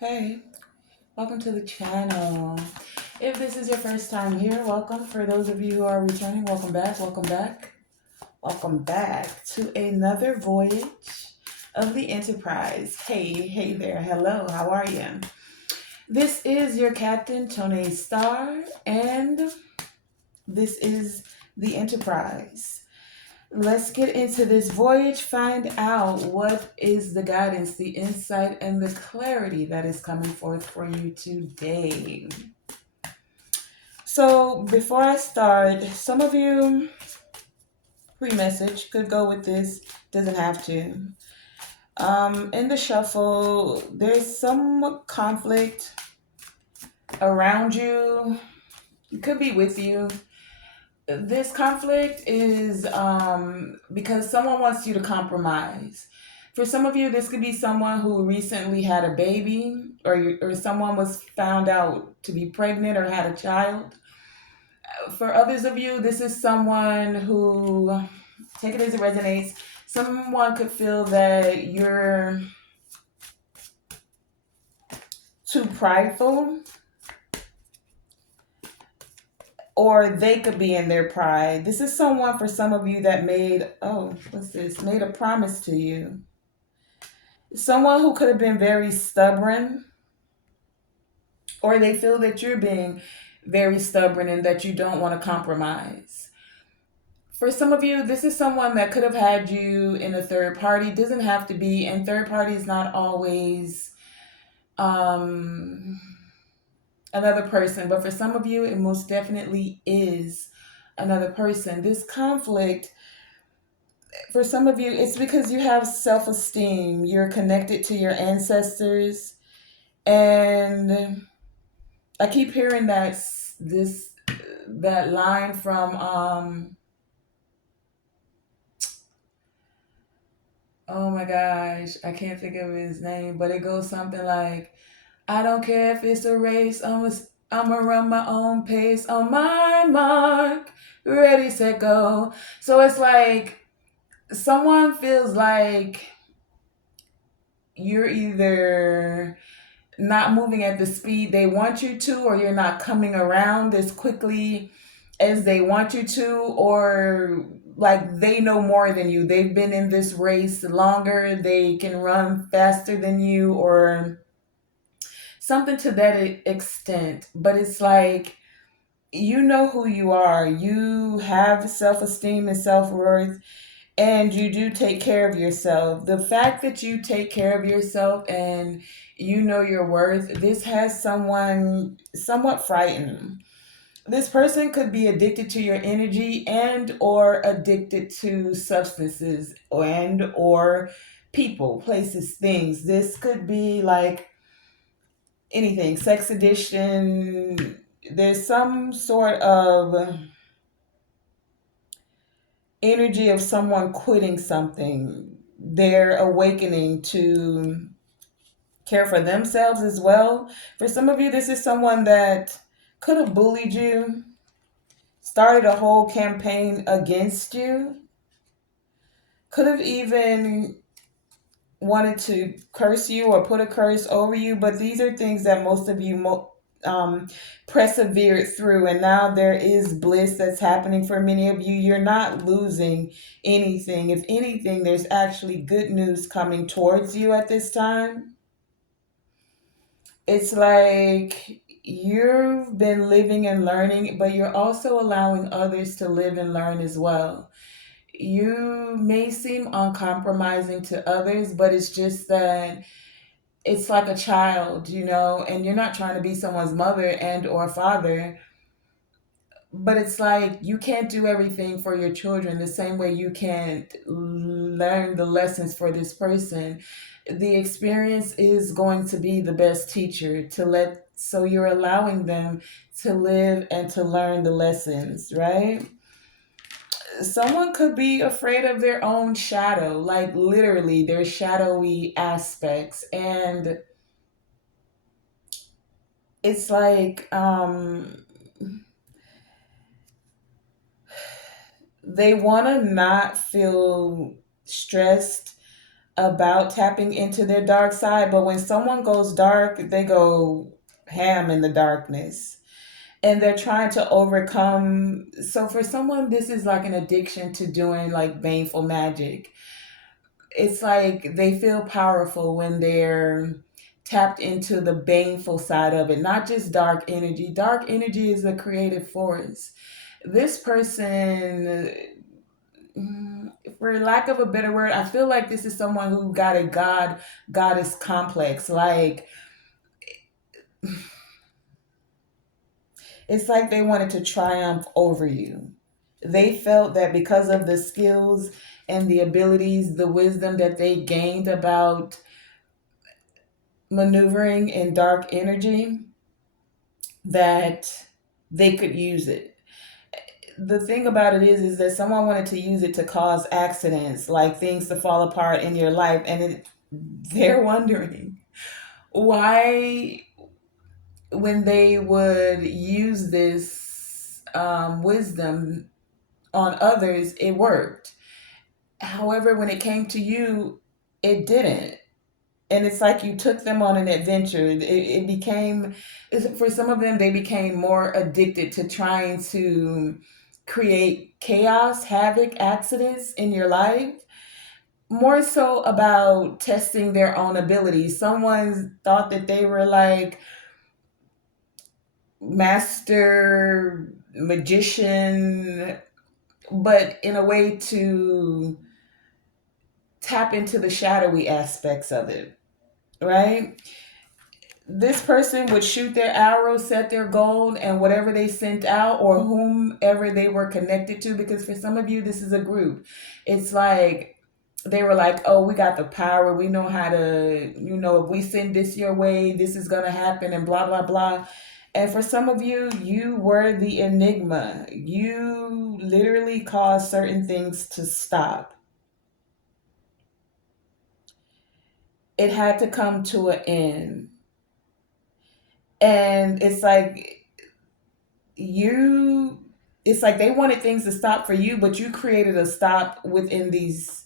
Hey, welcome to the channel. If this is your first time here, welcome. For those of you who are returning, welcome back, welcome back, welcome back to another voyage of the Enterprise. Hey there, hello, how are you? This is your captain, Tonae Star, and this is the Enterprise. Let's get into this voyage, find out what is the guidance, the insight, and the clarity that is coming forth for you today. So, before I start, some of you pre-message could go with this, doesn't have to. In the shuffle, there's some conflict around you. It could be with you. This conflict is because someone wants you to compromise. For some of you, this could be someone who recently had a baby, or someone was found out to be pregnant or had a child. For others of you, this is someone who, take it as it resonates, someone could feel that you're too prideful, or they could be in their pride. This is someone for some of you that made, oh, what's this? Made a promise to you. Someone who could have been very stubborn, or they feel that you're being very stubborn and that you don't want to compromise. For some of you, this is someone that could have had you in a third party. Doesn't have to be, and third party is not always um, another person, but for some of you, it most definitely is another person. This conflict, for some of you, it's because you have self esteem. You're connected to your ancestors, and I keep hearing that line from oh my gosh, I can't think of his name, but it goes something like, I don't care if it's a race, I'ma run my own pace on my mark, ready, set, go. So it's like someone feels like you're either not moving at the speed they want you to, or you're not coming around as quickly as they want you to, or like they know more than you. They've been in this race longer, they can run faster than you, or something to that extent. But it's like, you know who you are, you have self-esteem and self-worth, and you do take care of yourself. The fact that you take care of yourself and you know your worth, this has someone somewhat frightened. This person could be addicted to your energy and or addicted to substances and or people, places, things. This could be like anything, sex addiction. There's some sort of energy of someone quitting something. They're awakening to care for themselves as well. For some of you, this is someone that could have bullied you, started a whole campaign against you, could have even wanted to curse you or put a curse over you, but these are things that most of you persevered through, and now there is bliss that's happening for many of you. You're not losing anything. If anything, there's actually good news coming towards you at this time. It's like you've been living and learning, but you're also allowing others to live and learn as well. You may seem uncompromising to others, but it's just that it's like a child, and you're not trying to be someone's mother and or father, but it's like you can't do everything for your children the same way you can't learn the lessons for this person. The experience is going to be the best teacher to let, so you're allowing them to live and to learn the lessons, right? Someone could be afraid of their own shadow, like literally their shadowy aspects, and it's like they want to not feel stressed about tapping into their dark side, but when someone goes dark, they go ham in the darkness. And they're trying to overcome. So for someone, this is like an addiction to doing like baneful magic. It's like they feel powerful when they're tapped into the baneful side of it, not just dark energy. Dark energy is a creative force. This person, for lack of a better word, I feel like this is someone who got a goddess complex. Like, it's like they wanted to triumph over you. They felt that because of the skills and the abilities, the wisdom that they gained about maneuvering in dark energy, that they could use it. The thing about it is that someone wanted to use it to cause accidents, like things to fall apart in your life, and they're wondering why, when they would use this wisdom on others, it worked. However, when it came to you, it didn't. And it's like you took them on an adventure. It became, for some of them, they became more addicted to trying to create chaos, havoc, accidents in your life, more so about testing their own abilities. Someone thought that they were like master magician, but in a way to tap into the shadowy aspects of it, right? This person would shoot their arrow, set their goal, and whatever they sent out or whomever they were connected to, because for some of you, this is a group. It's like they were like, oh, we got the power. We know how to, if we send this your way, this is going to happen, and blah, blah, blah. And for some of you, you were the enigma. You literally caused certain things to stop. It had to come to an end. And you it's like they wanted things to stop for you, but you created a stop within these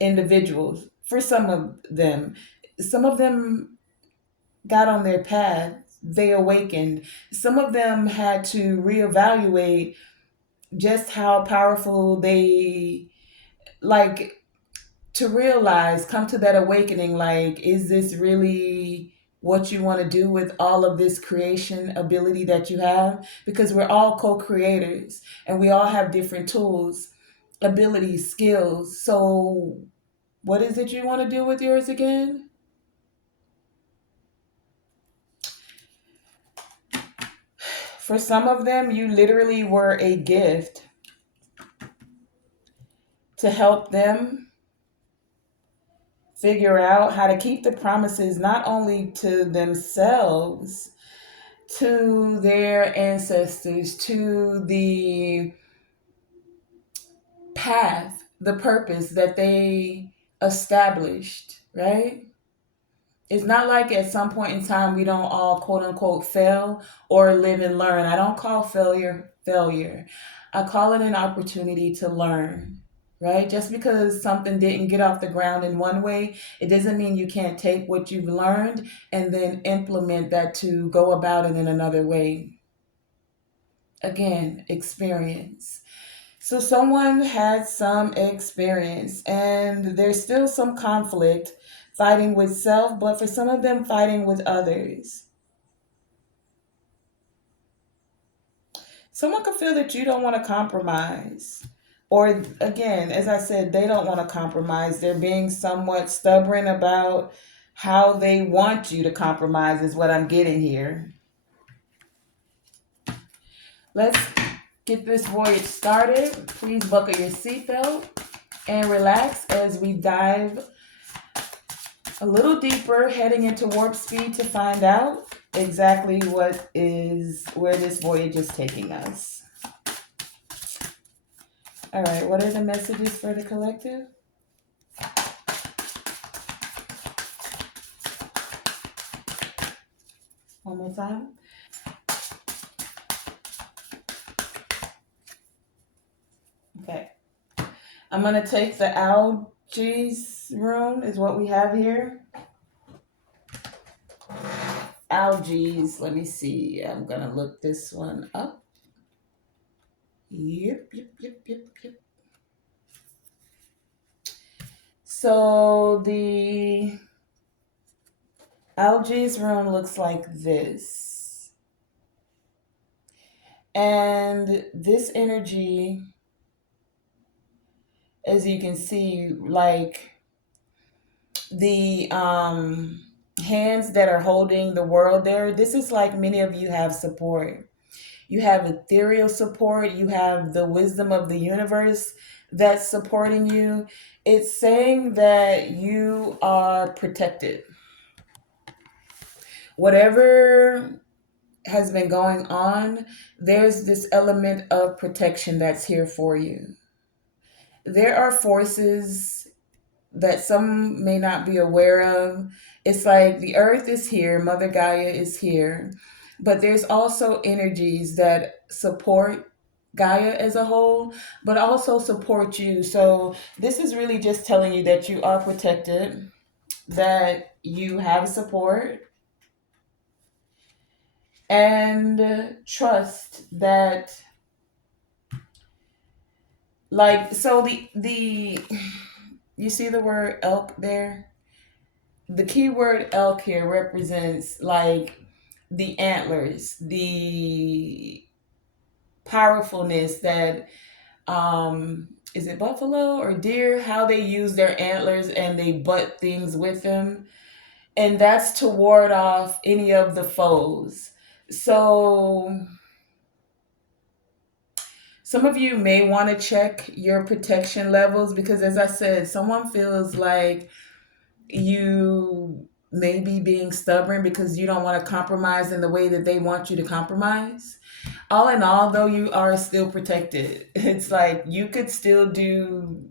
individuals. For some of them, got on their path, they awakened. Some of them had to reevaluate just how powerful they, like, to realize, come to that awakening, like, is this really what you want to do with all of this creation ability that you have? Because we're all co-creators and we all have different tools, abilities, skills. So what is it you want to do with yours again? For some of them, you literally were a gift to help them figure out how to keep the promises, not only to themselves, to their ancestors, to the path, the purpose that they established, right? It's not like at some point in time we don't all quote unquote fail or live and learn. I don't call failure failure. I call it an opportunity to learn, right? Just because something didn't get off the ground in one way, it doesn't mean you can't take what you've learned and then implement that to go about it in another way. Again, experience. So someone had some experience and there's still some conflict, fighting with self, but for some of them, fighting with others. Someone could feel that you don't want to compromise. Or again, as I said, they don't want to compromise. They're being somewhat stubborn about how they want you to compromise, is what I'm getting here. Let's get this voyage started. Please buckle your seatbelt and relax as we dive a little deeper, heading into warp speed to find out exactly where this voyage is taking us. All right, what are the messages for the collective? One more time. Okay. I'm going to take the algae rune is what we have here. Algaes. Let me see. I'm gonna look this one up. Yep, yep, yep, yep, yep. So the algaes rune looks like this. And this energy, as you can see, like the hands that are holding the world there, this is like many of you have support. You have ethereal support, you have the wisdom of the universe that's supporting you. It's saying that you are protected. Whatever has been going on, there's this element of protection that's here for you. There are forces that some may not be aware of. It's like the earth is here, Mother Gaia is here, but there's also energies that support Gaia as a whole, but also support you. So this is really just telling you that you are protected, that you have support, and trust that, like, so the you see the word elk there? The key word elk here represents like the antlers, the powerfulness that is it buffalo or deer, how they use their antlers and they butt things with them, and that's to ward off any of the foes. So some of you may want to check your protection levels because, as I said, someone feels like you may be being stubborn because you don't want to compromise in the way that they want you to compromise. All in all, though, you are still protected. It's like you could still do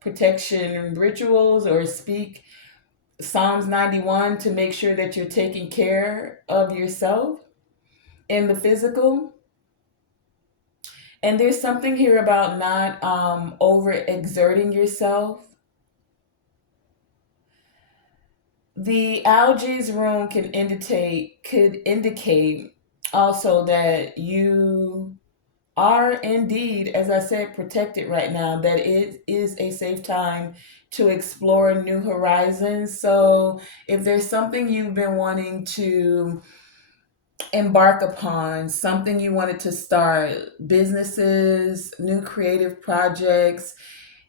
protection rituals or speak Psalms 91 to make sure that you're taking care of yourself in the physical. And there's something here about not over exerting yourself. The algaes room could indicate also that you are indeed, as I said, protected right now, that it is a safe time to explore new horizons. So if there's something you've been wanting to embark upon, something you wanted to start, businesses, new creative projects,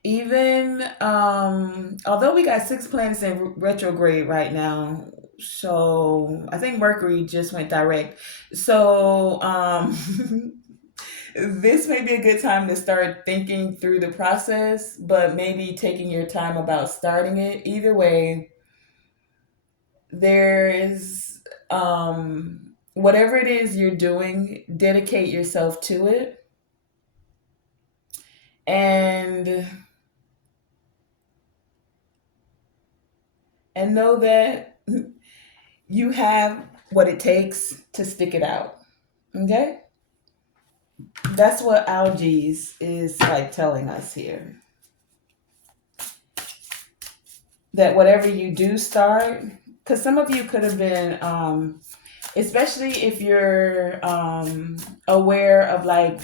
even although we got 6 planets in retrograde right now, so I think Mercury just went direct. So this may be a good time to start thinking through the process, but maybe taking your time about starting it. Either way, there is whatever it is you're doing, dedicate yourself to it, and know that you have what it takes to stick it out. Okay? That's what algaes is like telling us here. That whatever you do start, because some of you could have been, especially if you're aware of like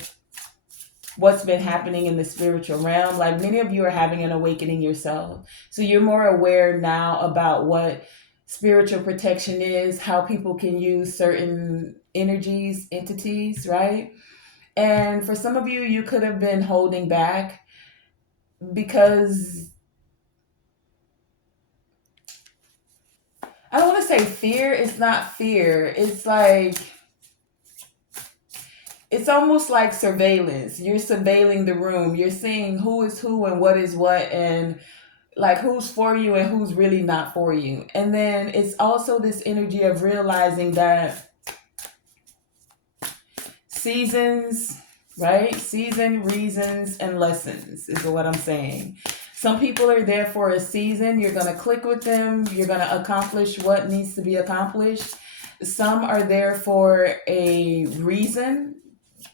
what's been happening in the spiritual realm, like many of you are having an awakening yourself. So you're more aware now about what spiritual protection is, how people can use certain energies, entities, right? And for some of you, you could have been holding back because I don't want to say fear. It's not fear. It's like, it's almost like surveillance. You're surveilling the room. You're seeing who is who and what is what, and like who's for you and who's really not for you. And then it's also this energy of realizing that seasons, right? Season, reasons, and lessons is what I'm saying. Some people are there for a season. You're going to click with them. You're going to accomplish what needs to be accomplished. Some are there for a reason,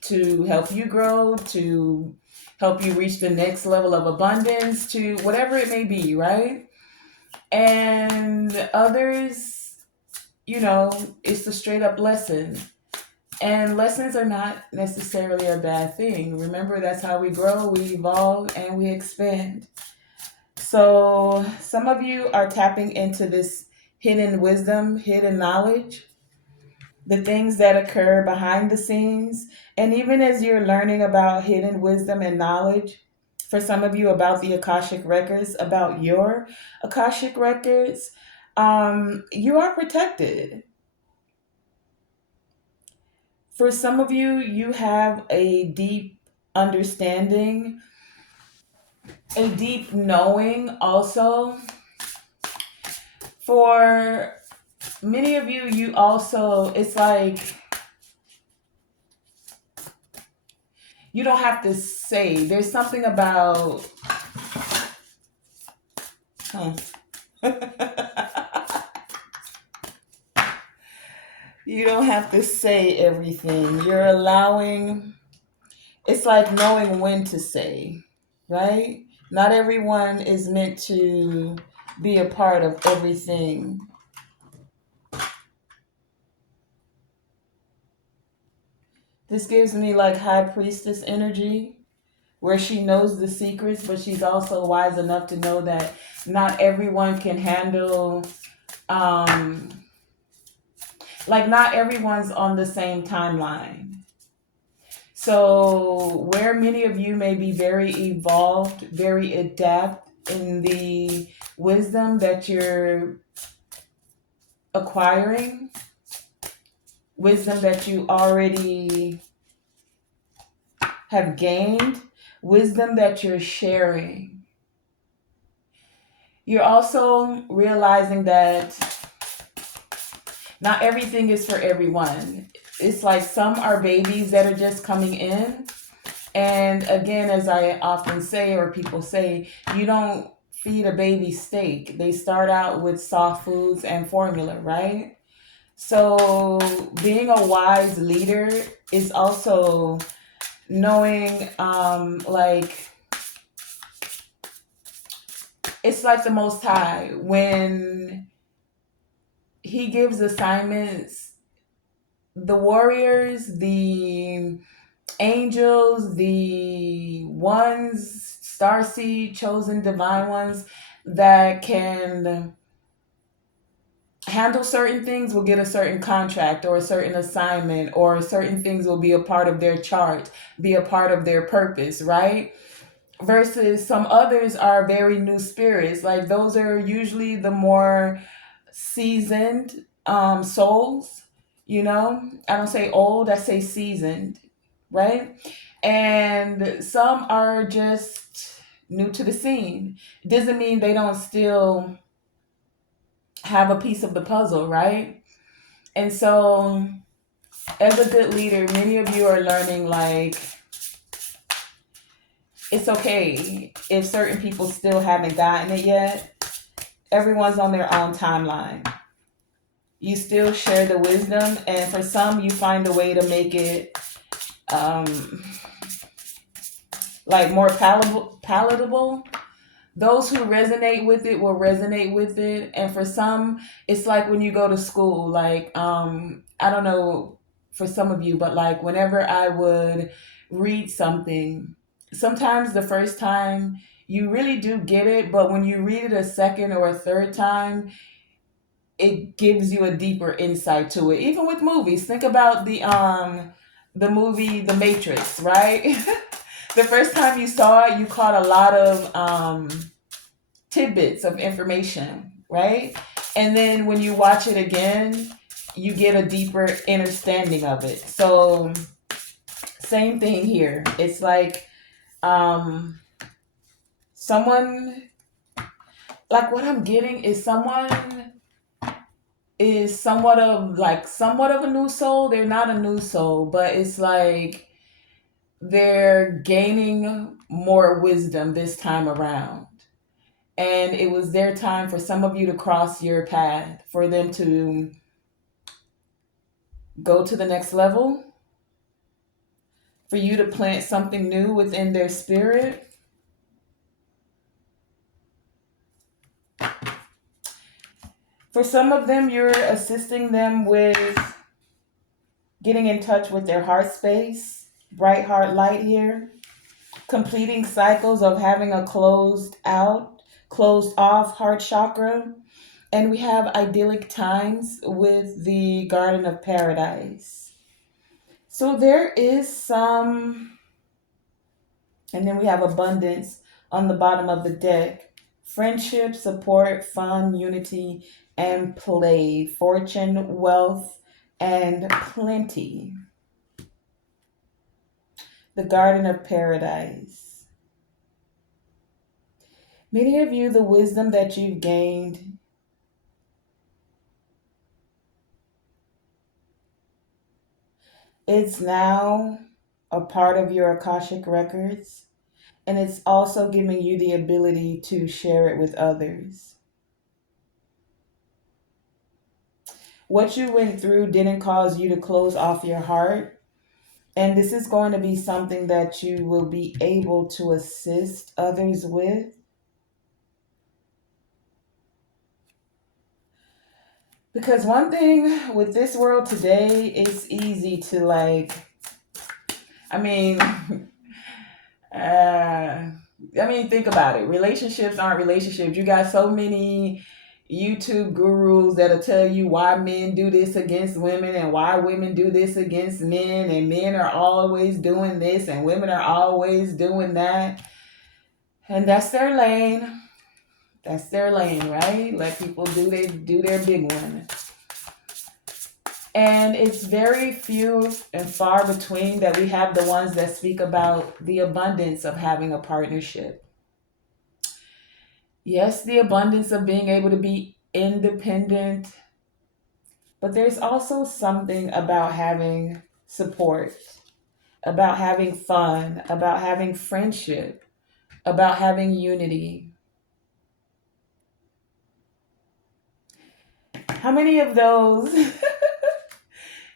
to help you grow, to help you reach the next level of abundance, to whatever it may be, right? And others, it's a straight up lesson. And lessons are not necessarily a bad thing. Remember, that's how we grow, we evolve, and we expand. So, some of you are tapping into this hidden wisdom, hidden knowledge, the things that occur behind the scenes. And even as you're learning about hidden wisdom and knowledge, for some of you about the Akashic Records, about your Akashic Records, you are protected. For some of you, you have a deep understanding, a deep knowing also. For many of you, you also, it's like you don't have to say. There's something about, huh. You don't have to say everything. You're allowing, it's like knowing when to say, right? Not everyone is meant to be a part of everything. This gives me like high priestess energy, where she knows the secrets, but she's also wise enough to know that not everyone can handle, um, like, not everyone's on the same timeline. So, where many of you may be very evolved, very adept in the wisdom that you're acquiring, wisdom that you already have gained, wisdom that you're sharing, you're also realizing that not everything is for everyone. It's like some are babies that are just coming in. And again, as I often say, or people say, you don't feed a baby steak. They start out with soft foods and formula, right? So being a wise leader is also knowing, like, it's like the Most High. When He gives assignments, the warriors, the angels, the ones, starseed, chosen divine ones that can handle certain things will get a certain contract or a certain assignment, or certain things will be a part of their chart, be a part of their purpose, right? Versus some others are very new spirits. Like, those are usually the more seasoned souls. I don't say old, I say seasoned, right? And some are just new to the scene. Doesn't mean they don't still have a piece of the puzzle, right? And so, as a good leader, many of you are learning, like, it's okay if certain people still haven't gotten it yet. Everyone's on their own timeline. You still share the wisdom, and for some, you find a way to make it, um, like, more palatable. Those who resonate with it will resonate with it, and for some, it's like when you go to school. Like, I don't know for some of you, but like, whenever I would read something, sometimes the first time you really do get it, but when you read it a second or a third time, it gives you a deeper insight to it. Even with movies, think about the movie The Matrix, right? The first time you saw it, you caught a lot of tidbits of information, right? And then when you watch it again, you get a deeper understanding of it. So, same thing here. It's like, um, someone, like, what I'm getting is someone is somewhat of a new soul. They're not a new soul, but it's like they're gaining more wisdom this time around. And it was their time for some of you to cross your path, for them to go to the next level, for you to plant something new within their spirit. For some of them, you're assisting them with getting in touch with their heart space, bright heart light here, completing cycles of having a closed off heart chakra. And we have idyllic times with the Garden of Paradise. So there is some, and then we have abundance on the bottom of the deck. Friendship, support, fun, unity, and play. Fortune, wealth, and plenty. The Garden of Paradise. Many of you, the wisdom that you've gained, it's now a part of your Akashic records, and it's also giving you the ability to share it with others. What you went through didn't cause you to close off your heart, and this is going to be something that you will be able to assist others with. Because one thing with this world today, it's easy to like, I mean, think about it. Relationships aren't relationships. You got so many YouTube gurus that'll tell you why men do this against women and why women do this against men, and men are always doing this and women are always doing that. And that's their lane. That's their lane, right? Let people do their big one. And it's very few and far between that we have the ones that speak about the abundance of having a partnership. Yes, the abundance of being able to be independent, but there's also something about having support, about having fun, about having friendship, about having unity. How many of those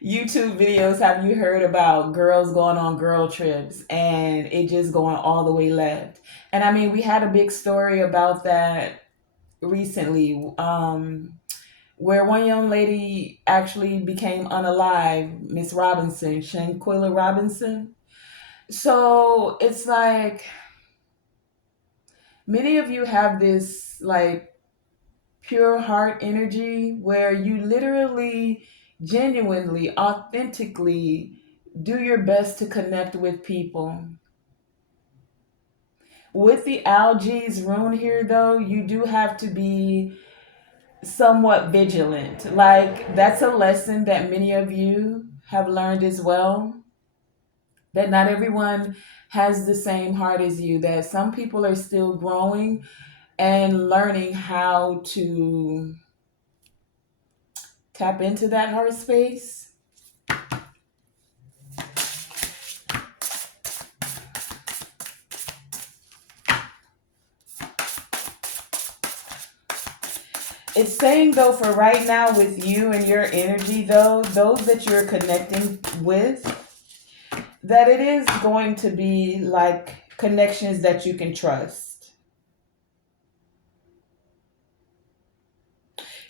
YouTube videos have you heard about girls going on girl trips and it just going all the way left? And I mean, we had a big story about that recently, where one young lady actually became unalive, Miss Robinson, Shanquilla Robinson. So it's like many of you have this like pure heart energy where you literally, genuinely, authentically do your best to connect with people. With the algae's rune here, though, you do have to be somewhat vigilant. Like, that's a lesson that many of you have learned as well. That not everyone has the same heart as you, that some people are still growing and learning how to tap into that heart space. It's saying though, for right now with you and your energy though, those that you're connecting with, that it is going to be like connections that you can trust.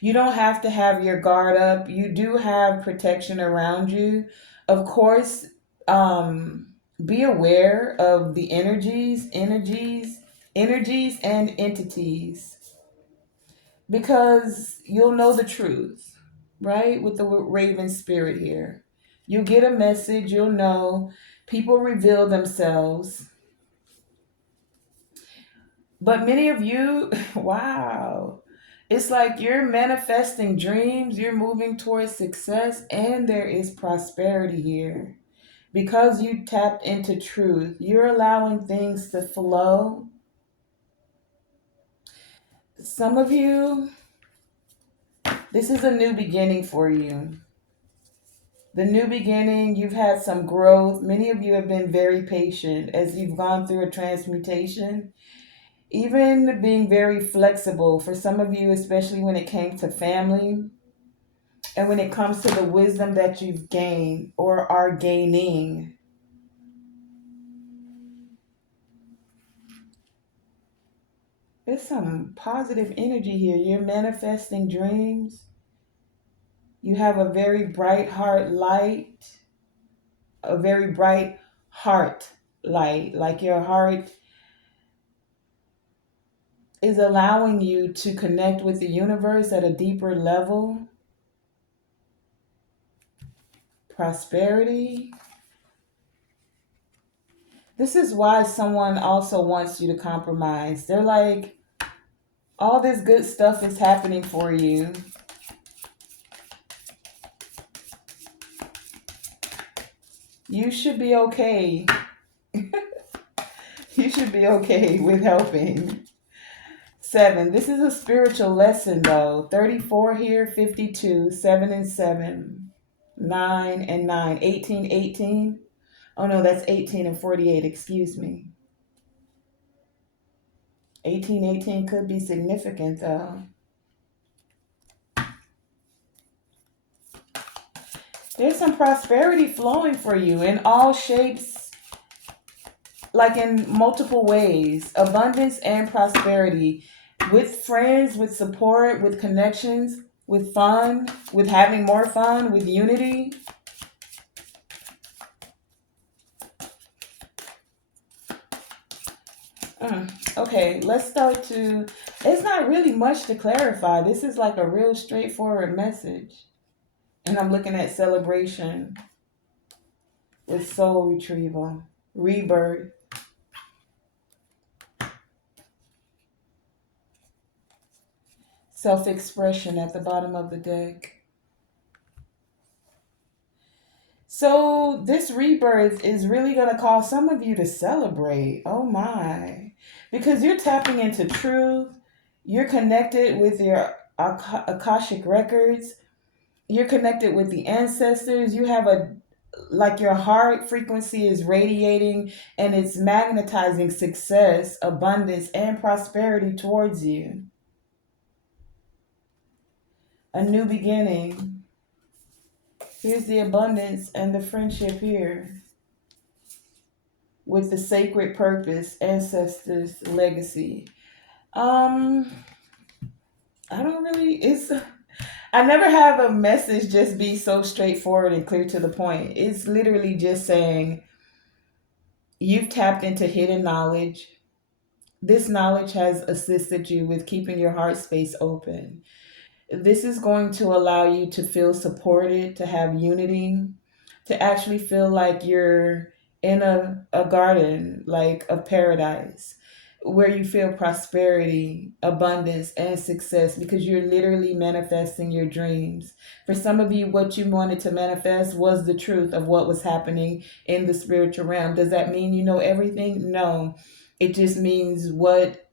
You don't have to have your guard up. You do have protection around you. Of course, be aware of the energies and entities, because you'll know the truth, right? With the raven spirit here. You'll get a message, you'll know. People reveal themselves. But many of you, wow, it's like you're manifesting dreams, you're moving towards success, and there is prosperity here. Because you tapped into truth, you're allowing things to flow. Some of you, this is a new beginning for you. The new beginning, you've had some growth. Many of you have been very patient as you've gone through a transmutation, even being very flexible for some of you, especially when it came to family and when it comes to the wisdom that you've gained or are gaining. There's some positive energy here. You're manifesting dreams. You have a very bright heart light, a very bright heart light. Like your heart is allowing you to connect with the universe at a deeper level. Prosperity. This is why someone also wants you to compromise. They're like, all this good stuff is happening for you. You should be okay. You should be okay with helping. 7. This is a spiritual lesson though. 34 here, 52, 7 and 7, 9 and 9, 18, 18. Oh no, that's 18 and 48, excuse me. 18, 18 could be significant though. There's some prosperity flowing for you in all shapes, like in multiple ways. Abundance and prosperity with friends, with support, with connections, with fun, with having more fun, with unity. Okay, let's start to. It's not really much to clarify. This is like a real straightforward message. And I'm looking at celebration with soul retrieval, rebirth, self expression at the bottom of the deck. So, this rebirth is really going to cause some of you to celebrate. Oh my. Because you're tapping into truth, you're connected with your Akashic records, you're connected with the ancestors, you have a like your heart frequency is radiating and it's magnetizing success, abundance, and prosperity towards you. A new beginning. Here's the abundance and the friendship here with the sacred purpose, ancestors, legacy. Um, I don't really. It's. I never have a message just be so straightforward and clear to the point. It's literally just saying you've tapped into hidden knowledge. This knowledge has assisted you with keeping your heart space open. This is going to allow you to feel supported, to have unity, to actually feel like you're in a garden, like a paradise, where you feel prosperity, abundance, and success because you're literally manifesting your dreams. For some of you, what you wanted to manifest was the truth of what was happening in the spiritual realm. Does that mean you know everything? No. It just means what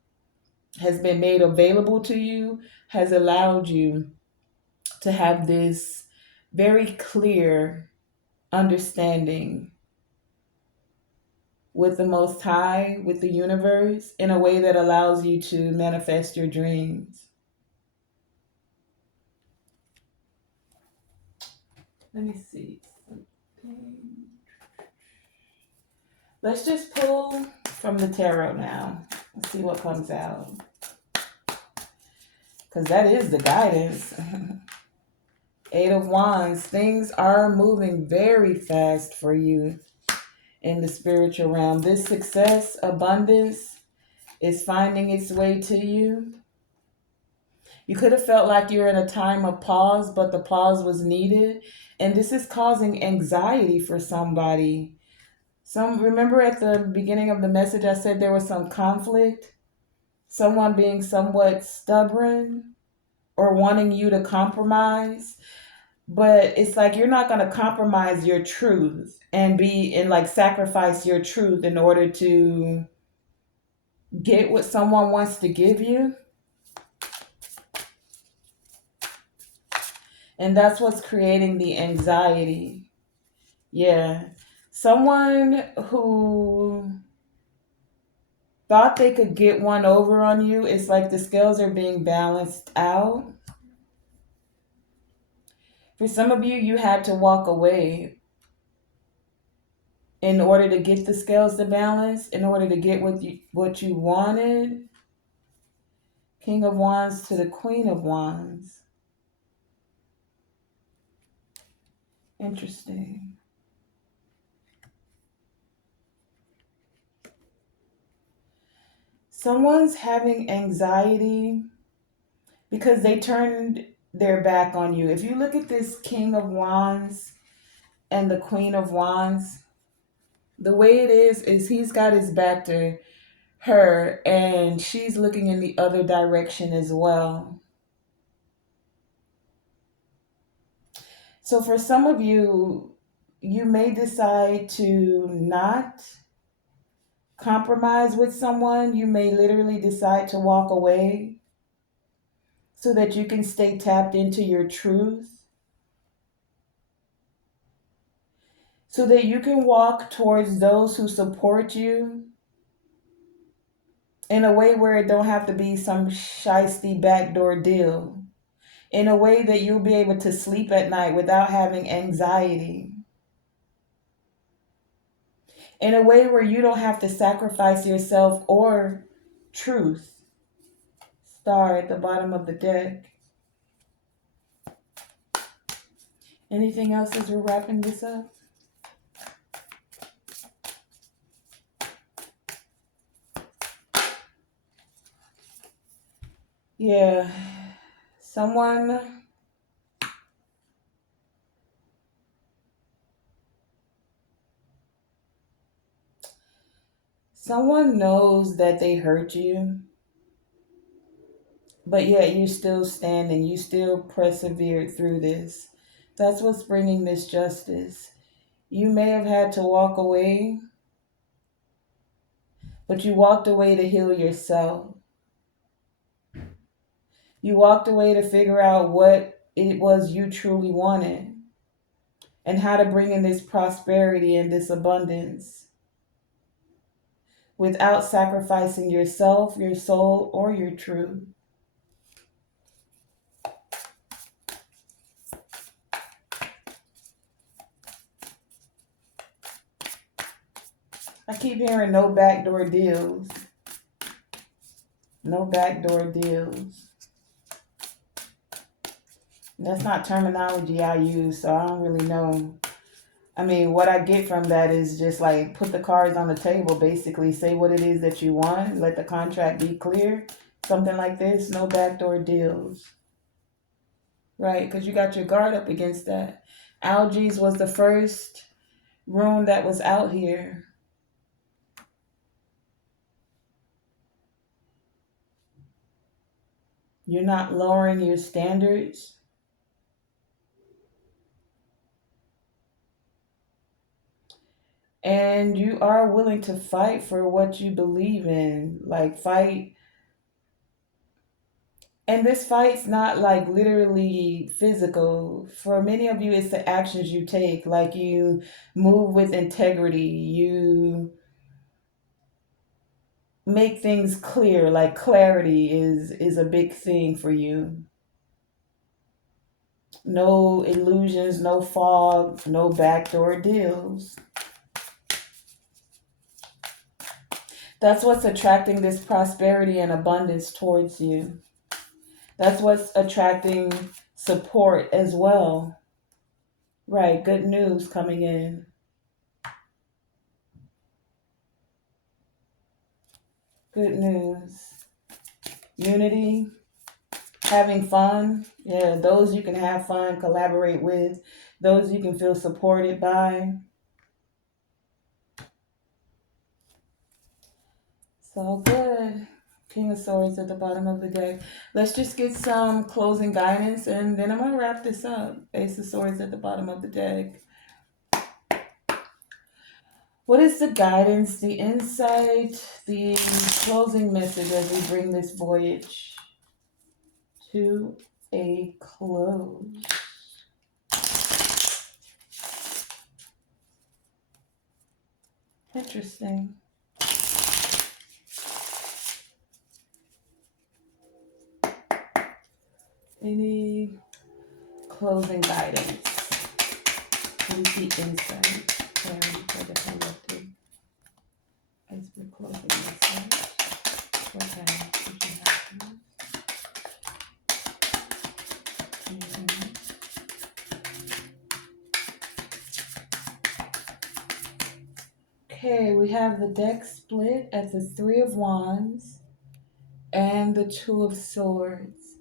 has been made available to you has allowed you to have this very clear understanding with the Most High, with the universe, in a way that allows you to manifest your dreams. Let me see something. Let's just pull from the tarot now. Let's see what comes out. Because that is the guidance. 8 of Wands. Things are moving very fast for you in the spiritual realm. This success, abundance is finding its way to you. You could have felt like you're in a time of pause, but the pause was needed. And this is causing anxiety for somebody. Remember at the beginning of the message, I said there was some conflict, someone being somewhat stubborn or wanting you to compromise. But it's like you're not going to compromise your truth and like sacrifice your truth in order to get what someone wants to give you. And that's what's creating the anxiety. Yeah. Someone who thought they could get one over on you, it's like the scales are being balanced out. For some of you, you had to walk away in order to get the scales to balance, in order to get what you wanted. King of Wands to the Queen of Wands. Interesting. Someone's having anxiety because they turned their back on you. If you look at this King of Wands and the Queen of Wands, the way it is he's got his back to her and she's looking in the other direction as well. So for some of you, you may decide to not compromise with someone. You may literally decide to walk away so that you can stay tapped into your truth, so that you can walk towards those who support you in a way where it don't have to be some shisty backdoor deal, in a way that you'll be able to sleep at night without having anxiety, in a way where you don't have to sacrifice yourself or truth. Star at the bottom of the deck. Anything else as we're wrapping this up? Yeah. Someone knows that they hurt you, but yet you still stand and you still persevered through this. That's what's bringing this justice. You may have had to walk away, but you walked away to heal yourself. You walked away to figure out what it was you truly wanted and how to bring in this prosperity and this abundance without sacrificing yourself, your soul, or your truth. I keep hearing no backdoor deals. No backdoor deals. That's not terminology I use, so I don't really know. I mean, what I get from that is just like put the cards on the table, basically. Say what it is that you want. Let the contract be clear. Something like this. No backdoor deals. Right, because you got your guard up against that. Algaes was the first room that was out here. You're not lowering your standards. And you are willing to fight for what you believe in. Like, fight. And this fight's not like literally physical. For many of you, it's the actions you take. Like, you move with integrity. You make things clear. Like, clarity is a big thing for you. No illusions, no fog, no backdoor deals. That's what's attracting this prosperity and abundance towards you. That's what's attracting support as well. Right, good news coming in. Good news. Unity, having fun. Yeah, those you can have fun, collaborate with. Those you can feel supported by. It's all good. King of Swords at the bottom of the deck. Let's just get some closing guidance and then I'm going to wrap this up. Ace of Swords at the bottom of the deck. What is the guidance, the insight, the closing message as we bring this voyage to a close? Interesting. Any closing guidance? What is the insight? Clarity for the collective as we're closing this out. What guidance did you have? Mhm. Okay, we have the deck split at the Three of Wands and the Two of Swords.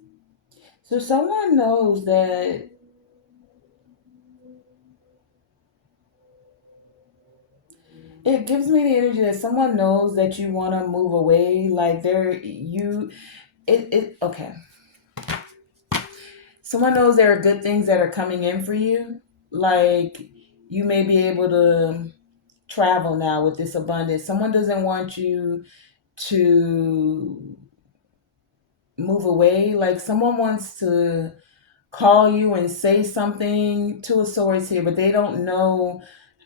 So someone knows that it gives me the energy that someone knows that you want to move away. Like they're you. It okay. Someone knows there are good things that are coming in for you. Like you may be able to travel now with this abundance. Someone doesn't want you to move away. Like someone wants to call you and say something to a source here, but they don't know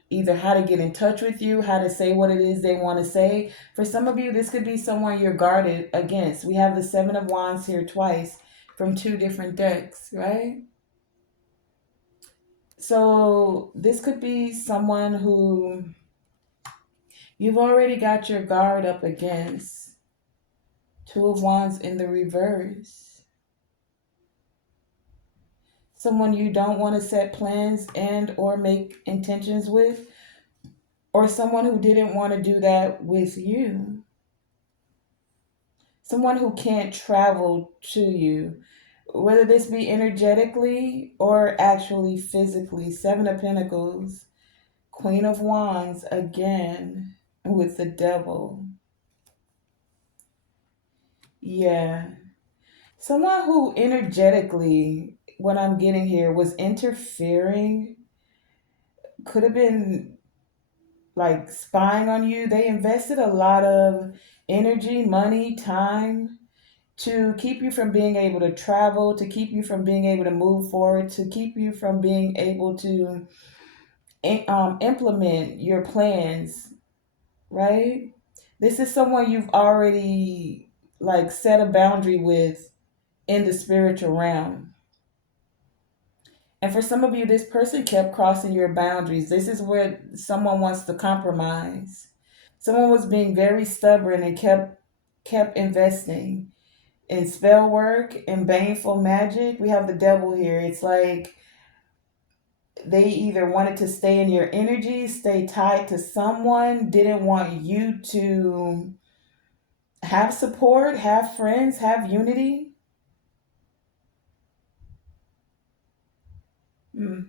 either how to get in touch with you, how to say what it is they want to say. For some of you, this could be someone you're guarded against. We have the Seven of Wands here twice from two different decks, right? So this could be someone who you've already got your guard up against. Two of Wands in the reverse. Someone you don't want to set plans and or make intentions with, or someone who didn't want to do that with you. Someone who can't travel to you, whether this be energetically or actually physically. Seven of Pentacles, Queen of Wands again with the Devil. Yeah. Someone who energetically, what I'm getting here, was interfering, could have been like spying on you. They invested a lot of energy, money, time to keep you from being able to travel, to keep you from being able to move forward, to keep you from being able to implement your plans, right? This is someone you've already like set a boundary with in the spiritual realm. And for some of you, this person kept crossing your boundaries. This is where someone wants to compromise. Someone was being very stubborn and kept investing in spell work and baneful magic. We have the devil here. It's like they either wanted to stay in your energy, stay tied to someone, didn't want you to have support, have friends, have unity. Hmm.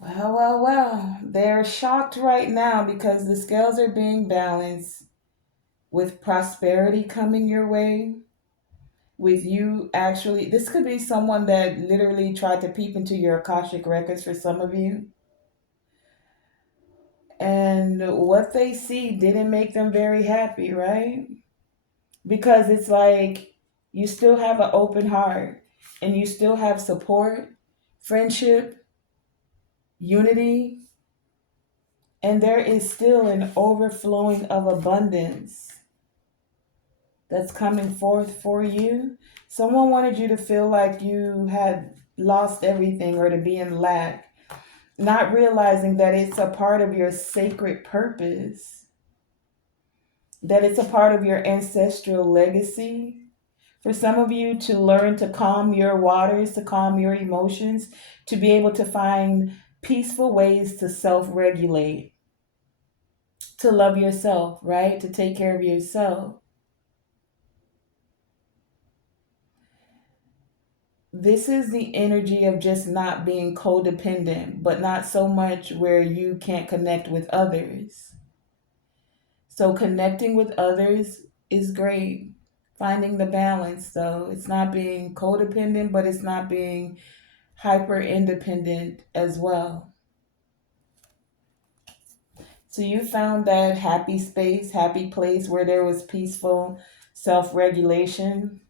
Well. They're shocked right now because the scales are being balanced with prosperity coming your way. With you actually, this could be someone that literally tried to peep into your Akashic records for some of you. And what they see didn't make them very happy, right? Because it's like you still have an open heart and you still have support, friendship, unity, and there is still an overflowing of abundance that's coming forth for you. Someone wanted you to feel like you had lost everything or to be in lack, not realizing that it's a part of your sacred purpose, that it's a part of your ancestral legacy. For some of you to learn to calm your waters, to calm your emotions, to be able to find peaceful ways to self regulate, to love yourself, right? To take care of yourself. This is the energy of just not being codependent, but not so much where you can't connect with others. So, connecting with others is great. Finding the balance, though. It's not being codependent, but it's not being hyper independent as well. So, you found that happy space, happy place where there was peaceful self regulation.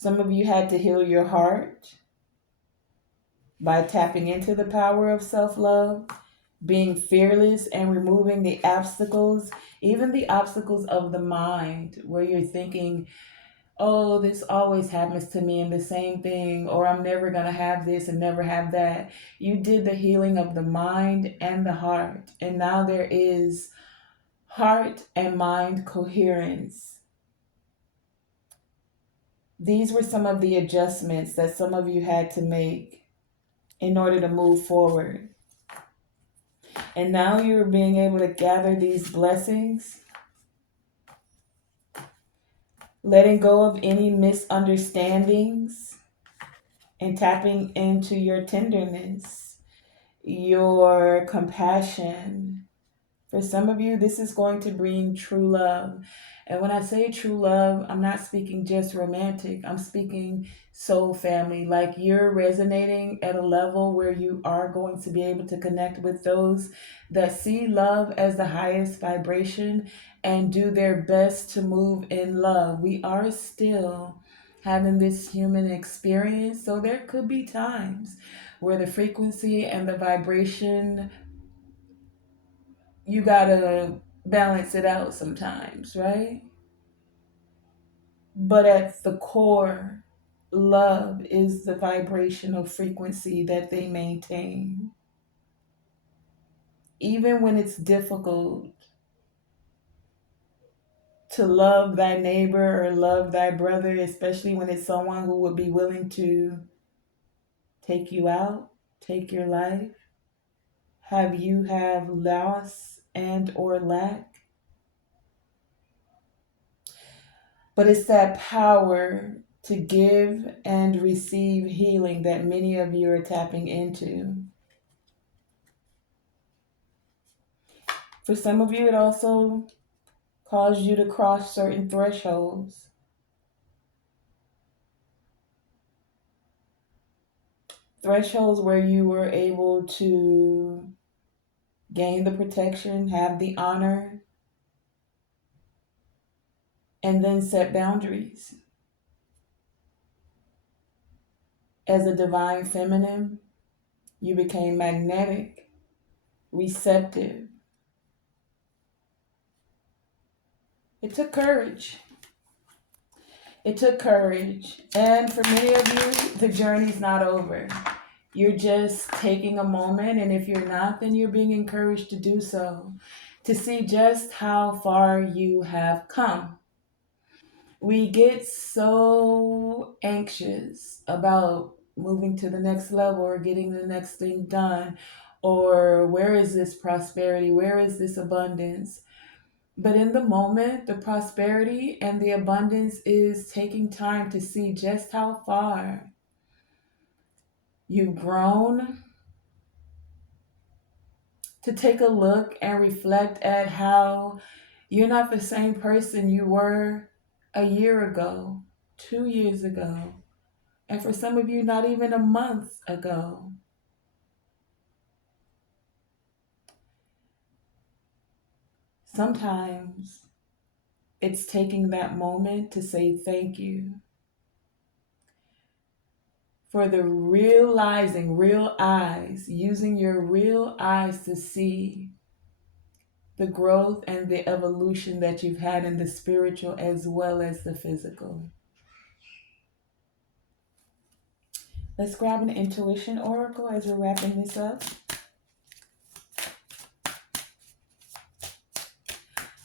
Some of you had to heal your heart by tapping into the power of self love, being fearless and removing the obstacles, even the obstacles of the mind, where you're thinking, oh, this always happens to me and the same thing, or I'm never going to have this and never have that. You did the healing of the mind and the heart, and now there is heart and mind coherence. These were some of the adjustments that some of you had to make in order to move forward. And now you're being able to gather these blessings, letting go of any misunderstandings, and tapping into your tenderness, your compassion. For some of you, this is going to bring true love. And when I say true love, I'm not speaking just romantic, I'm speaking soul family. Like you're resonating at a level where you are going to be able to connect with those that see love as the highest vibration and do their best to move in love. We are still having this human experience, so there could be times where the frequency and the vibration, you gotta balance it out sometimes, right? But at the core, love is the vibrational frequency that they maintain. Even when it's difficult to love thy neighbor or love thy brother, especially when it's someone who would be willing to take you out, take your life, have you have loss and or lack. But it's that power to give and receive healing that many of you are tapping into. For some of you, it also caused you to cross certain thresholds. Thresholds where you were able to gain the protection, have the honor, and then set boundaries. As a divine feminine, you became magnetic, receptive. It took courage. It took courage. And for many of you, the journey's not over. You're just taking a moment, and if you're not, then you're being encouraged to do so, to see just how far you have come. We get so anxious about moving to the next level or getting the next thing done, or where is this prosperity? Where is this abundance? But in the moment, the prosperity and the abundance is taking time to see just how far you've grown, to take a look and reflect at how you're not the same person you were a year ago, 2 years ago, and for some of you, not even a month ago. Sometimes it's taking that moment to say thank you for the realizing, real eyes, using your real eyes to see the growth and the evolution that you've had in the spiritual as well as the physical. Let's grab an intuition oracle as we're wrapping this up.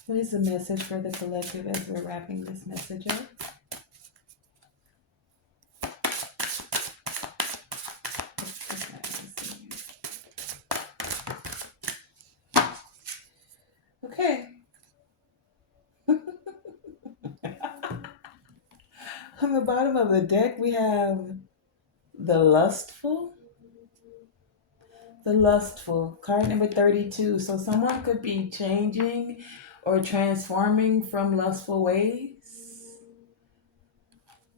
What is the message for the collective as we're wrapping this message up? Okay. On the bottom of the deck, we have the lustful. The lustful, card number 32. So someone could be changing or transforming from lustful ways.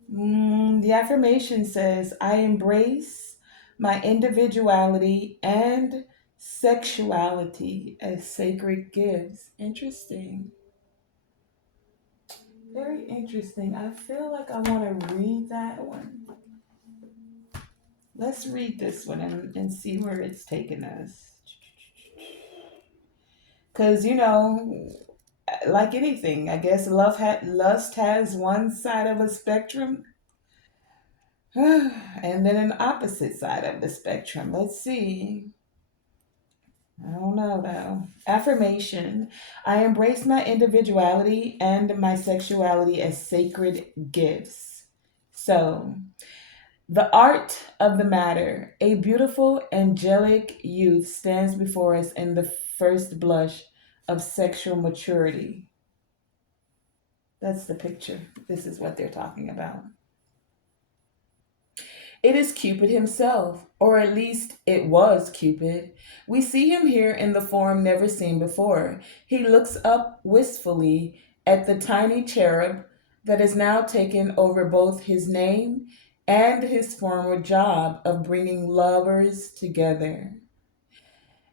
The affirmation says, I embrace my individuality and sexuality as sacred gifts. Interesting. Very interesting. I feel like I want to read that one. Let's read this one and see where it's taking us. Because, like anything, I guess lust has one side of a spectrum and then an opposite side of the spectrum. Let's see. I don't know though. Affirmation. I embrace my individuality and my sexuality as sacred gifts. So, the art of the matter. A beautiful, angelic youth stands before us in the first blush of sexual maturity. That's the picture. This is what they're talking about. It is Cupid himself, or at least it was Cupid. We see him here in the form never seen before. He looks up wistfully at the tiny cherub that has now taken over both his name and his former job of bringing lovers together.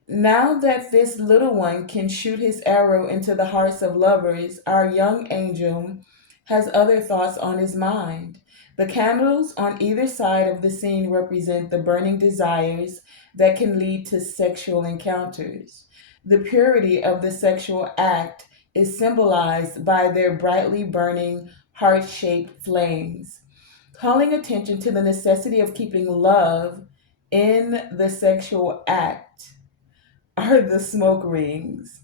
Now that this little one can shoot his arrow into the hearts of lovers, our young angel has other thoughts on his mind. The candles on either side of the scene represent the burning desires that can lead to sexual encounters. The purity of the sexual act is symbolized by their brightly burning, heart shaped flames, calling attention to the necessity of keeping love in the sexual act are the smoke rings,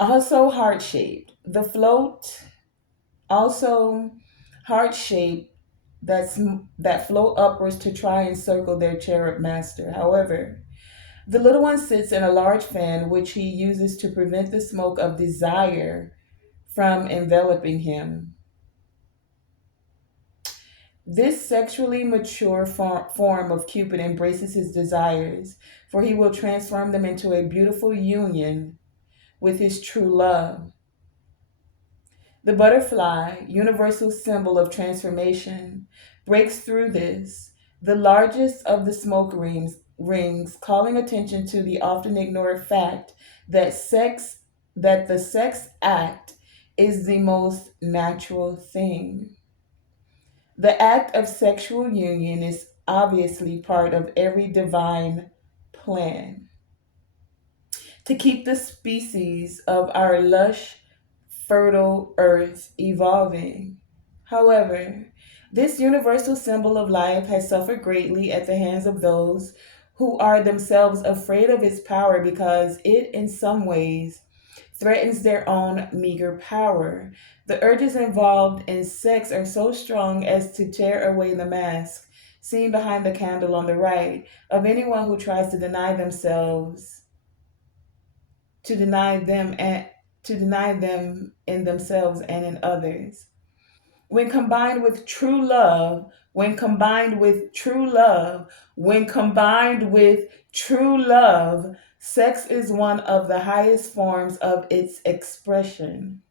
also heart shaped. The float, also heart shaped, that's that float upwards to try and circle their cherub master. However, the little one sits in a large fan which he uses to prevent the smoke of desire from enveloping him. This sexually mature form of Cupid embraces his desires, for he will transform them into a beautiful union with his true love. The butterfly, universal symbol of transformation, breaks through this, the largest of the rings, calling attention to the often ignored fact that the sex act is the most natural thing. The act of sexual union is obviously part of every divine plan to keep the species of our lush, fertile earth evolving. However, this universal symbol of life has suffered greatly at the hands of those who are themselves afraid of its power because it, in some ways, threatens their own meager power. The urges involved in sex are so strong as to tear away the mask seen behind the candle on the right of anyone who tries to deny them and to deny them in themselves and in others. When combined with true love, when combined with true love, when combined with true love, sex is one of the highest forms of its expression.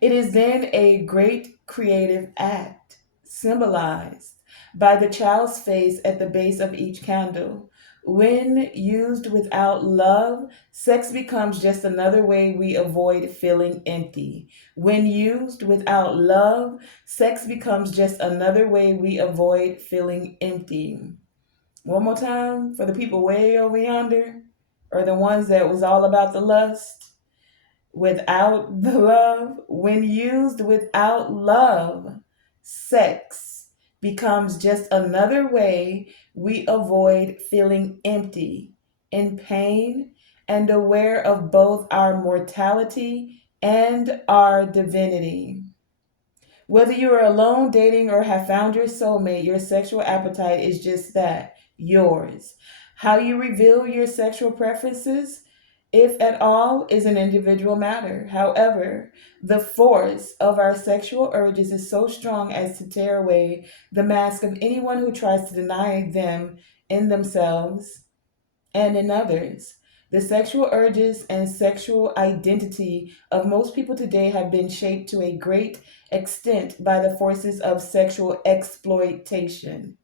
It is then a great creative act, symbolized by the child's face at the base of each candle. When used without love, sex becomes just another way we avoid feeling empty. When used without love, sex becomes just another way we avoid feeling empty. One more time for the people way over yonder, or the ones that was all about the lust. Without the love, when used without love, sex becomes just another way we avoid feeling empty, in pain, and aware of both our mortality and our divinity. Whether you are alone, dating, or have found your soulmate, your sexual appetite is just that, yours. How you reveal your sexual preferences, if at all, is an individual matter. However, the force of our sexual urges is so strong as to tear away the mask of anyone who tries to deny them in themselves and in others. The sexual urges and sexual identity of most people today have been shaped to a great extent by the forces of sexual exploitation.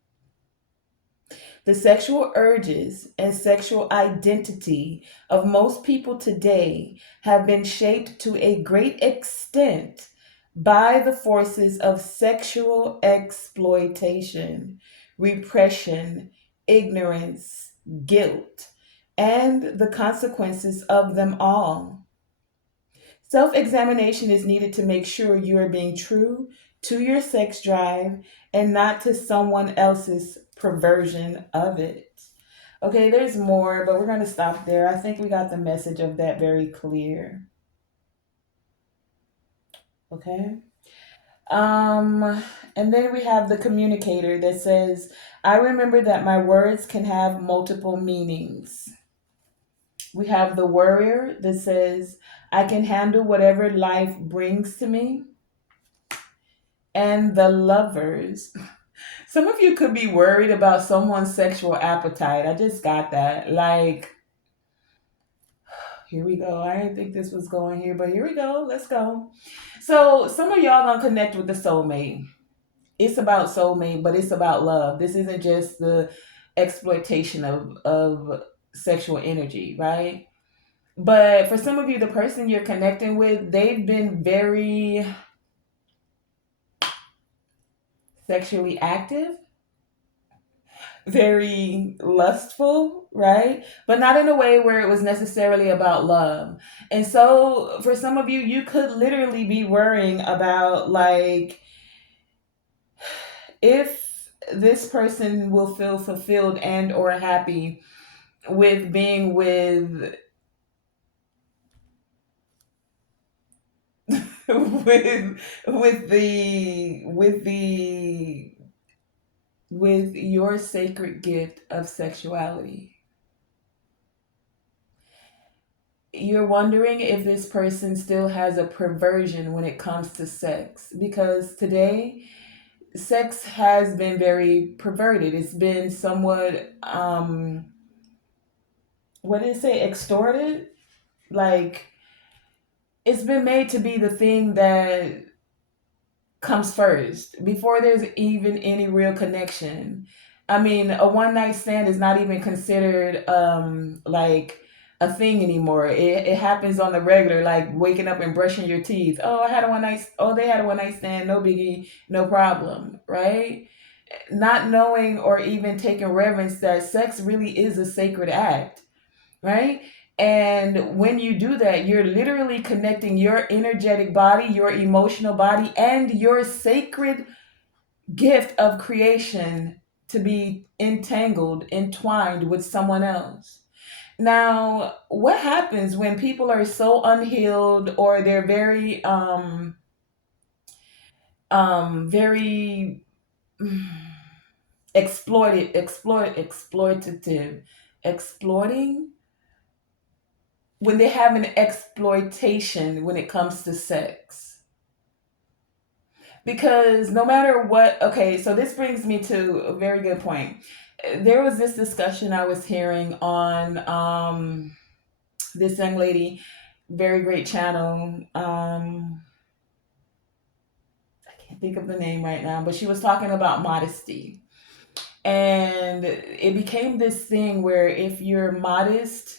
The sexual urges and sexual identity of most people today have been shaped to a great extent by the forces of sexual exploitation, repression, ignorance, guilt, and the consequences of them all. Self examination is needed to make sure you are being true to your sex drive and not to someone else's perversion of it. Okay, there's more, but we're going to stop there. I think we got the message of that very clear. Okay. Um, and then we have the communicator that says, I remember that my words can have multiple meanings. We have the worrier that says, I can handle whatever life brings to me. And the lovers. Some of you could be worried about someone's sexual appetite. I just got that. Like, here we go. I didn't think this was going here, but here we go. Let's go. So, some of y'all gonna connect with the soulmate. It's about soulmate, but it's about love. This isn't just the exploitation of sexual energy, right? But for some of you, the person you're connecting with, they've been very sexually active, very lustful, right? But not in a way where it was necessarily about love. And so for some of you, you could literally be worrying about like if this person will feel fulfilled and or happy with being with with your sacred gift of sexuality. You're wondering if this person still has a perversion when it comes to sex, because today sex has been very perverted. It's been somewhat what did it say, extorted? Like it's been made to be the thing that comes first before there's even any real connection. I mean, a one night stand is not even considered like a thing anymore. It happens on the regular, like waking up and brushing your teeth. Oh, I had a one night. Oh, they had a one night stand. No biggie, no problem, right? Not knowing or even taking reverence that sex really is a sacred act, right? And when you do that, you're literally connecting your energetic body, your emotional body, and your sacred gift of creation to be entangled, entwined with someone else. Now, what happens when people are so unhealed or they're very very exploitative, exploiting, when they have an exploitation when it comes to sex? Because no matter what, okay, so this brings me to a very good point. There was this discussion I was hearing on this young lady, very great channel. I can't think of the name right now, but she was talking about modesty. And it became this thing where if you're modest,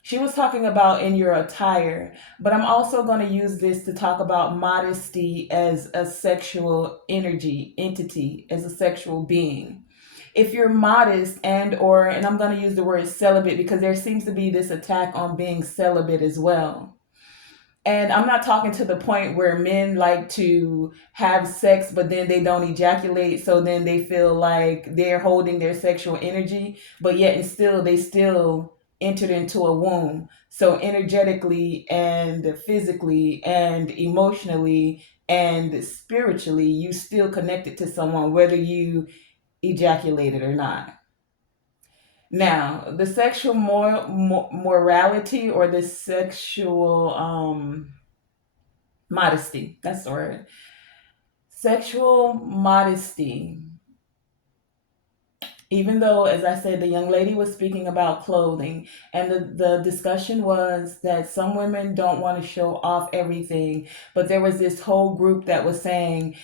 she was talking about in your attire, but I'm also going to use this to talk about modesty as a sexual energy entity, as a sexual being. If you're modest and or, and I'm going to use the word celibate because there seems to be this attack on being celibate as well. And I'm not talking to the point where men like to have sex, but then they don't ejaculate. So then they feel like they're holding their sexual energy, but yet and still they still entered into a womb. So energetically and physically and emotionally and spiritually, you still connected to someone, whether you ejaculated or not. Now, the sexual morality or the sexual modesty. That's the word. Sexual modesty. Even though, as I said, the young lady was speaking about clothing, and the discussion was that some women don't want to show off everything, but there was this whole group that was saying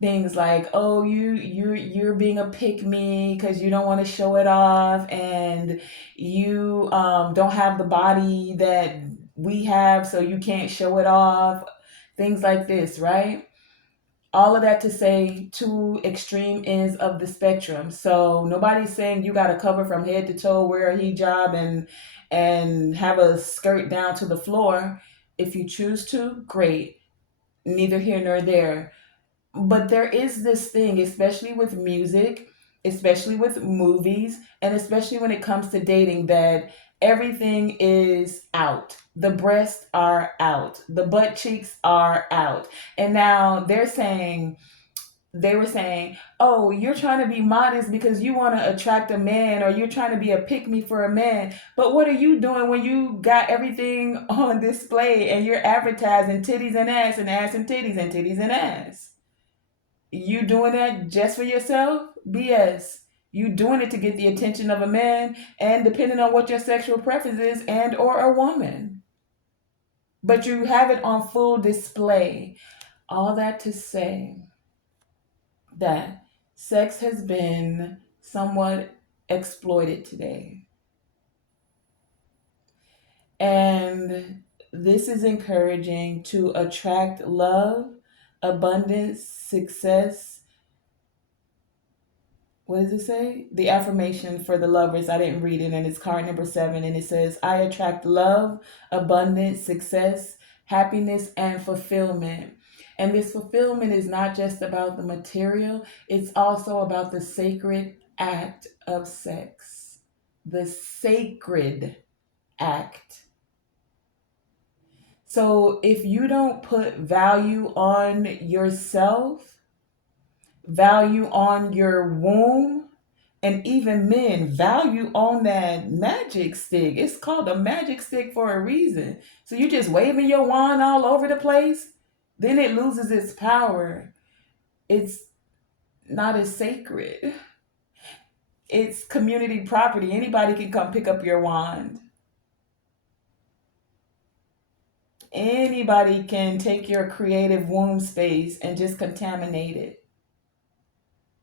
things like, "Oh, you're being a pick me because you don't want to show it off, and you don't have the body that we have, so you can't show it off." Things like this, right? All of that to say two extreme ends of the spectrum. So nobody's saying you got to cover from head to toe, wear a hijab, and have a skirt down to the floor. If you choose to, great. Neither here nor there. But there is this thing, especially with music, especially with movies, and especially when it comes to dating, that everything is out. The breasts are out. The butt cheeks are out. And now they were saying, oh, you're trying to be modest because you want to attract a man, or you're trying to be a pick me for a man. But what are you doing when you got everything on display and you're advertising titties and ass and ass and titties and titties and ass? You doing that just for yourself? BS. You doing it to get the attention of a man, and depending on what your sexual preference is, and or a woman. But you have it on full display. All that to say that sex has been somewhat exploited today. And this is encouraging to attract love, abundance, success. What does it say? The affirmation for the lovers. I didn't read it, and it's card number 7. And it says, I attract love, abundance, success, happiness, and fulfillment. And this fulfillment is not just about the material, it's also about the sacred act of sex. The sacred act. So if you don't put value on yourself, value on your womb, and even men value on that magic stick. It's called a magic stick for a reason. So you just waving your wand all over the place, then it loses its power. It's not as sacred. It's community property. Anybody can come pick up your wand. Anybody can take your creative womb space and just contaminate it.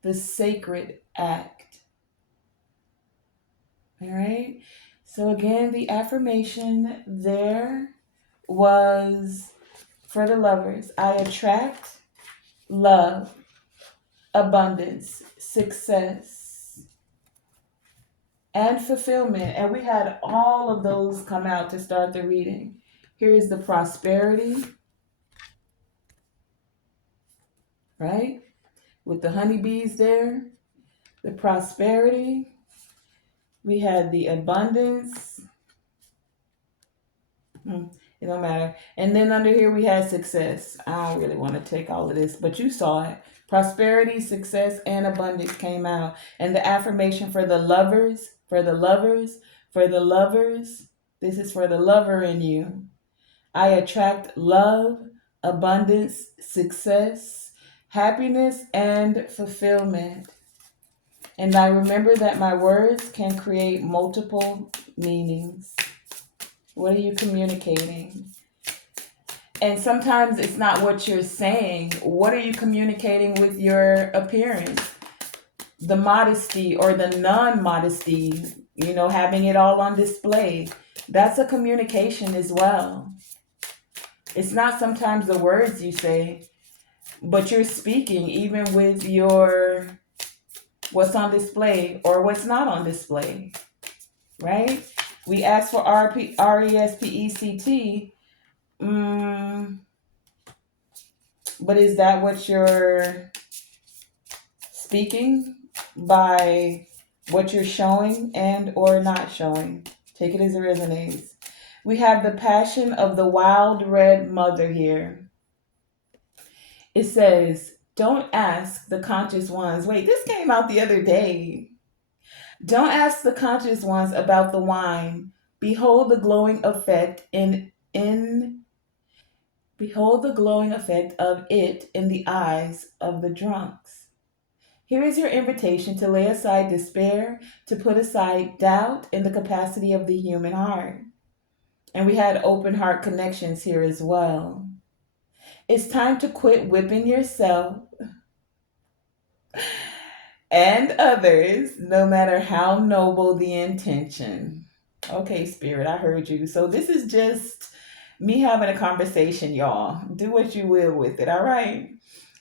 The sacred act. All right. So again, the affirmation there was for the lovers. I attract love, abundance, success, and fulfillment. And we had all of those come out to start the reading. Here is the prosperity, right? With the honeybees there. The prosperity. We had the abundance. It don't matter. And then under here we had success. I don't really want to take all of this, but you saw it. Prosperity, success, and abundance came out. And the affirmation for the lovers, for the lovers, for the lovers. This is for the lover in you. I attract love, abundance, success, happiness, and fulfillment. And I remember that my words can create multiple meanings. What are you communicating? And sometimes it's not what you're saying. What are you communicating with your appearance? The modesty or the non-modesty, having it all on display. That's a communication as well. It's not sometimes the words you say, but you're speaking even with your what's on display or what's not on display, right? We asked for RESPECT, but is that what you're speaking by what you're showing and or not showing? Take it as it resonates. We have the passion of the wild red mother here. It says, don't ask the conscious ones. Wait, this came out the other day. Don't ask the conscious ones about the wine. Behold the glowing effect behold the glowing effect of it in the eyes of the drunks. Here is your invitation to lay aside despair, to put aside doubt in the capacity of the human heart. And we had open heart connections here as well. It's time to quit whipping yourself and others, no matter how noble the intention. Okay, Spirit, I heard you. So this is just me having a conversation, y'all. Do what you will with it, all right?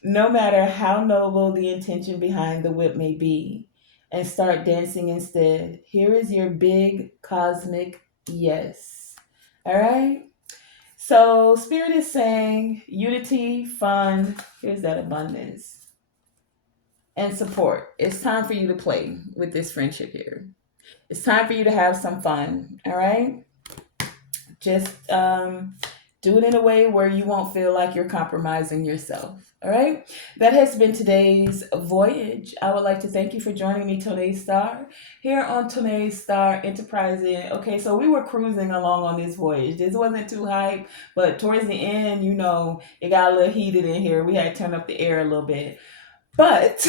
No matter how noble the intention behind the whip may be, and start dancing instead. Here is your big cosmic yes. All right? So Spirit is saying unity, fun, here's that abundance, and support. It's time for you to play with this friendship here. It's time for you to have some fun. All right, just do it in a way where you won't feel like you're compromising yourself. All right, that has been today's voyage. I would like to thank you for joining me, Tonae Star, here on Tonae Star Enterprising. Okay, so we were cruising along on this voyage. This wasn't too hype, but towards the end, it got a little heated in here. We had to turn up the air a little bit. But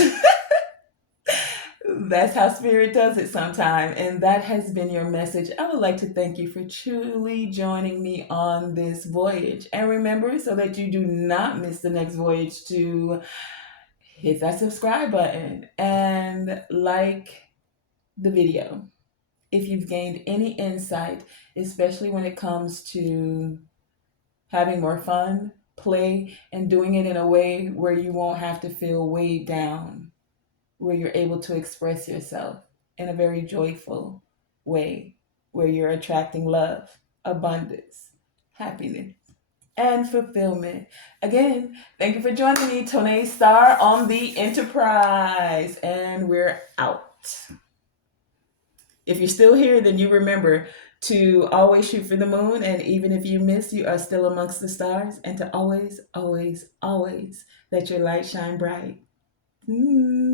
that's how spirit does it sometime. And that has been your message. I would like to thank you for truly joining me on this voyage. And remember, so that you do not miss the next voyage, to hit that subscribe button and like the video. If you've gained any insight, especially when it comes to having more fun, play, and doing it in a way where you won't have to feel weighed down, where you're able to express yourself in a very joyful way, where you're attracting love, abundance, happiness, and fulfillment. Again, thank you for joining me, Tonae Star, on the Enterprise. And we're out. If you're still here, then you remember to always shoot for the moon. And even if you miss, you are still amongst the stars. And to always, always, always let your light shine bright. Mm.